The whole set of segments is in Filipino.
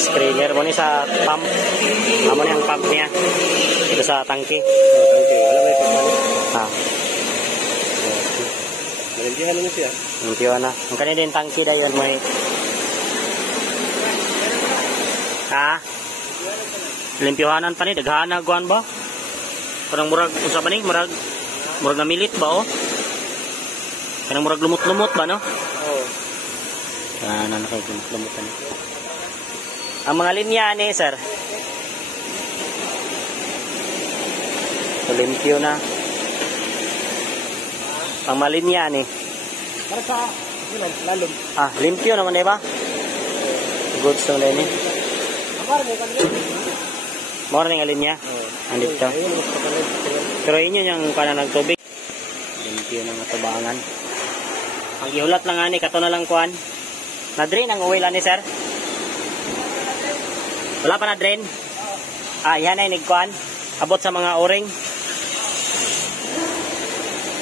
Springer mo ni sa pump. Amo ni ang pump niya. Ito sa tangke. Wala ba ito? Ha. Malimpihan naman siya. Limpyo na. Ang kanina din tangke dayon mo eh. Ha? Limpyohanan pa ni daghana guan ba? Parang murag unsa ba ni? Murag na milit ba oh? Parang murag lumot-lumot ba no? Oo. Ano kayo lumot-lumot ni. Ang mga linya ni sir. So, limpyo na. Ang malinya ni. Para sa lalom. Ah, limpyo naman di ba? Good song na ni. Morning alin niya. Andito. Pero inyo yung kanan ng tubig. Limpyo ng matubangan. Ang iulat lang ani kato na lang kuan. Na-drain ang uwi lang ni sir. Wala pa na-drain. Ah, yan ay nigkuan. Abot sa mga o-ring.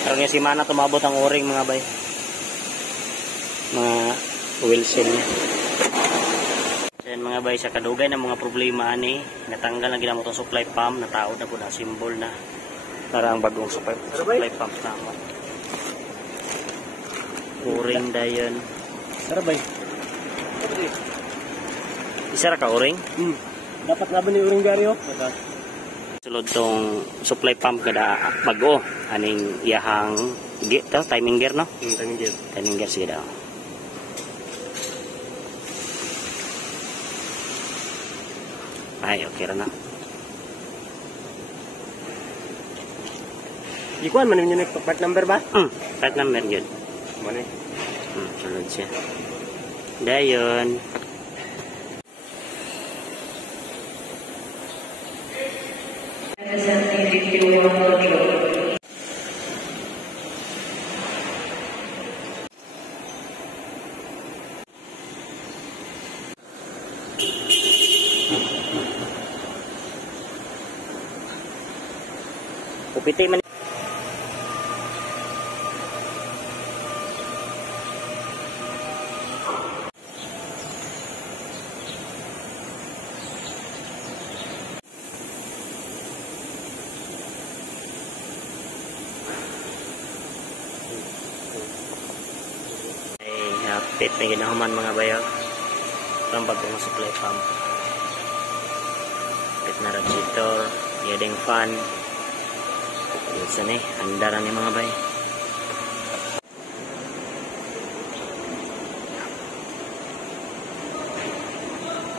Pero nga si Mana tumabot ang o-ring mga bay. Mga oil seal niya. So yan mga bay, sa kadugay ng mga problema ani, natanggal na ginamot ang supply pump, nataod na po na symbol na para ang bagong supply pump na ako. O-ring dayon. Tara bay. Isa ra ka o-ring? Dapat laban ni uring gari oh. Sulod tong supply pump kada bago aning iyahang timing gear no? Timing gear. Timing gear sige daw. Ay, okay ra na. Ikuan man yung part number ba? Part number yun. Mani. Sulod siya. Dayon. Upiti man. Hapit na ginahuman mga bayaw. Ang bagong supply pump. Hapit na radiator, yading fan. Isa ni, andaran ni mga bay.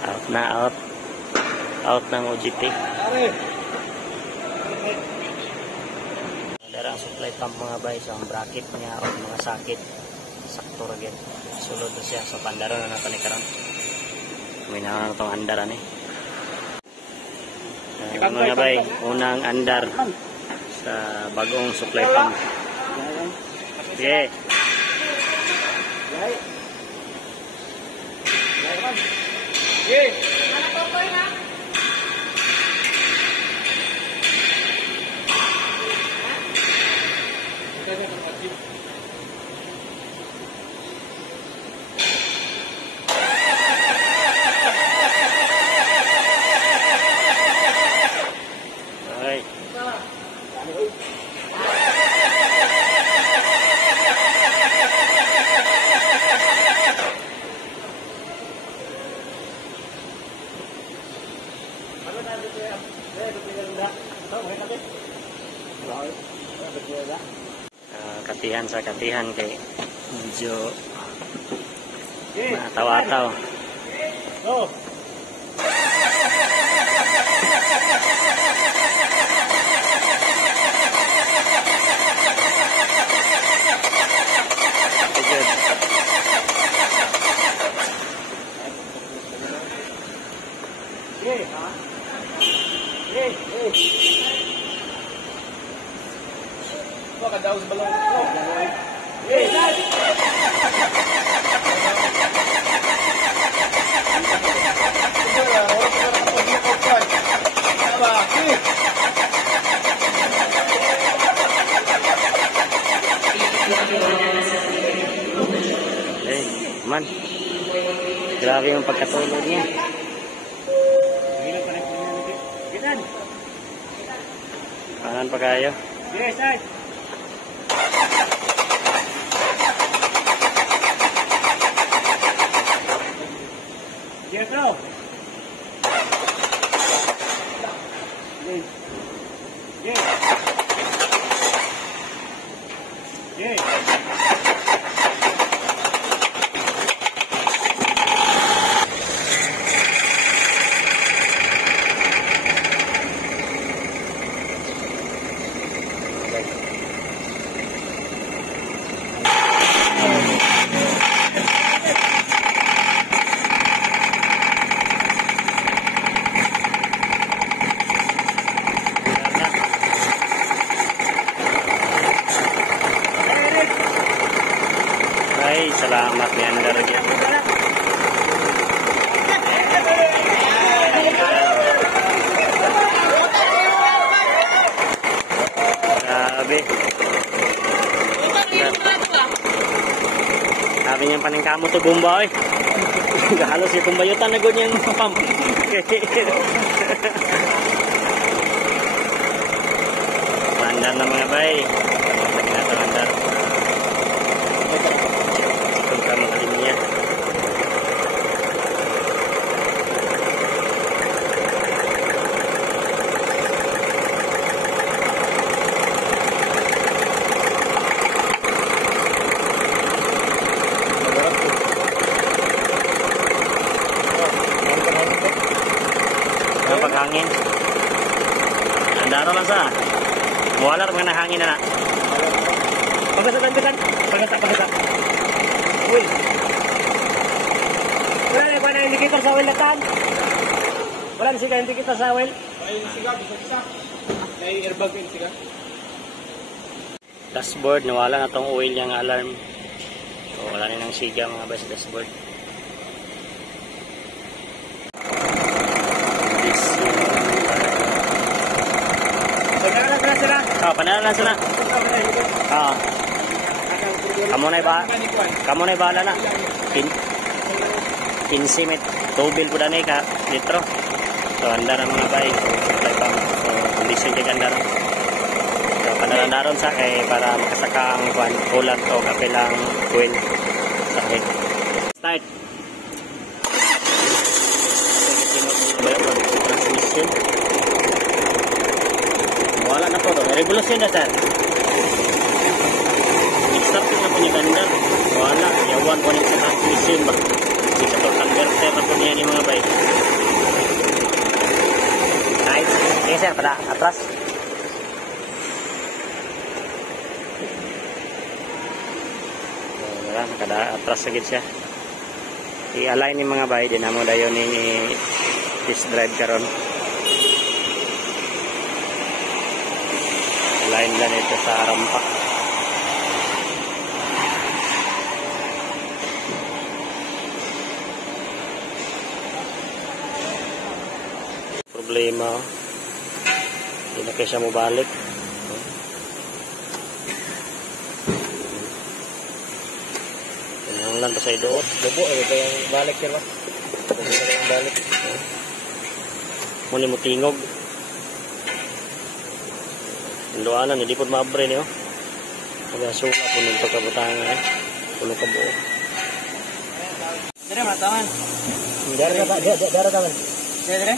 Out na, out. Out ng OGP. Andaran supply pump mga bay. So ang bracket niya, o mga sakit. Sakto rin. Sulod na siya. So pandaran na natin ikaroon. May na itong andaran eh. Mga bay, unang andar sa bagong supply pump. Sige. Katihan sa katihan kay medyo matawa-taw. Daw sa balong. Man. Grabe yung pagkatulog niya. Kanan pa kayo. Yes, side. Yes, bro. Yes. Yes. Yes. Ay, salamat ni Andar dyan. Grabe. Sabi niyang paningkamo to bumba eh. Halos itong bayutan na ganyan pump. Mandar na mga bay. Mandar. Sama kalinya. Nampak hangin. Andaro lang sa. Mualar mga hangin na. Pagkasakan ka kan? Pagkasak. Uy. Wala na indicator sa oil na tan? Wala na siga indicator sa oil? Ay, siga, bisa. May airbag yun, siga. Dashboard, nawala na tong oil yung alarm. So, wala na ng siga mga bus dashboard. Panalan na sila. Kamu na bahala na. 15 met tubil po na ka litro. So anda na mga bay. So kondisyon kay ganda. So panalan daron sa kay para makasaka ang ulan o kapilang oil sa head. Start. Transmission. Wala na po to. Regulasyon na sir. Start na po niya ganda. Wala. Yawan po niya sa transmission ba. Di sa to converter na po niya ni mga bay. Nice. Sige sir, pada atras. Wala, kada atras sagid siya. I-align ni mga bay. Di na mo dayon ni test drive karon. Align lang ito sa rampa. Problema. Hindi na kaya siya mabalik. Ganyan lang pa sa idoot. Bubo, ito yung balik yan ba? Ito yung balik. Muli mo tingog. Ang luanan, hindi po mabre niyo. Pag-asuka po ng pagkabutangan. Puno ka buo. Dire, matangan. Dara tangan. Dire?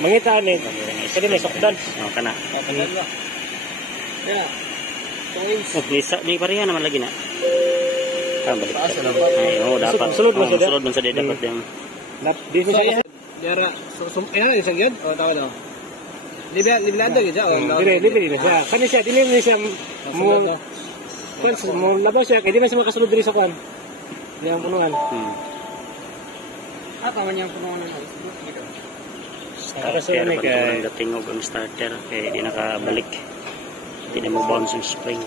Mangita ni. Kani may sokdan. Oh, kana. Sokdan ba? Yeah. Di pareha naman lagi na. Balik. Ay, dapat. Sulod mo sulod man sa dapat yung. Di mo sa Dara, ina isang gyud o tawo daw. Liblado gyud siya. Libre siya. Kani siya dili ni siya mo labaw siya kay di na siya makasulod diri sa kwan. Yang punuan. Paman yang punuan na. Starter pa rin tingog ang starter kaya di nakabalik. Hindi na mo bounce yung spring.